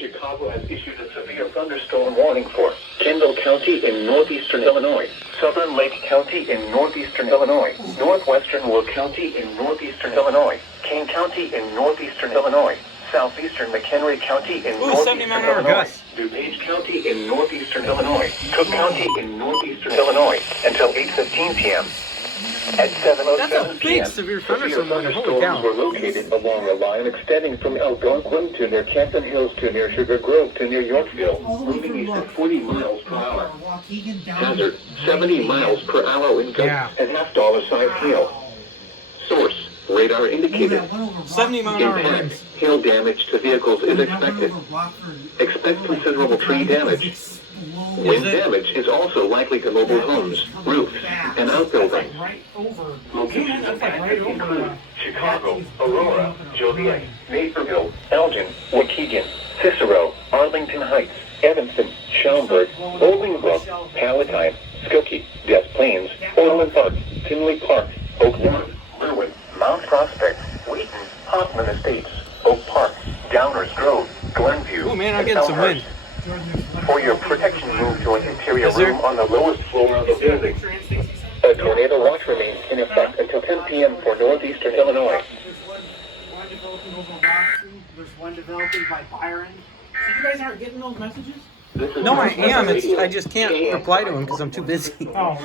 Chicago has issued a severe thunderstorm warning for Kendall County in northeastern Illinois, southern Lake County in northeastern Illinois, northwestern Will County in northeastern Illinois, Kane County in northeastern Illinois, southeastern Mchenry County in northeastern Illinois, Dupage County in northeastern Illinois, Cook County in northeastern Illinois, until 8:15 p.m. At 7:07 p.m., severe thunderstorms were located along a line extending from Algonquin to near Canton Hills to near Sugar Grove to near Yorkville, moving east at 40 miles per hour. Hazard, 70 miles per hour wind gusts and $half size hail. Source, radar indicated. 70 mile an hour winds. Hail damage to vehicles is expected. Expect considerable tree damage. Wind damage is also likely to mobile homes, roofs, and outbuildings. Locations affected include Chicago, Aurora, Joliet, Naperville, Elgin, Waukegan, Cicero, Arlington Heights, Evanston, Schaumburg, Bolingbrook, Palatine, Skokie, Des Plaines, Orland Park, Tinley Park, Oak Lawn, Irwin, Mount Prospect, Wheaton, Hoffman Estates, Oak Park, Downers Grove, Glenview, oh man, I'm getting some wind. For your protection, move to an interior room on the lowest floor of the building. A tornado watch remains in effect until 10 p.m. for northeastern Illinois. There's one developing by Byron. So you guys aren't getting those messages? No, I am. I just can't reply to them because I'm too busy. Oh.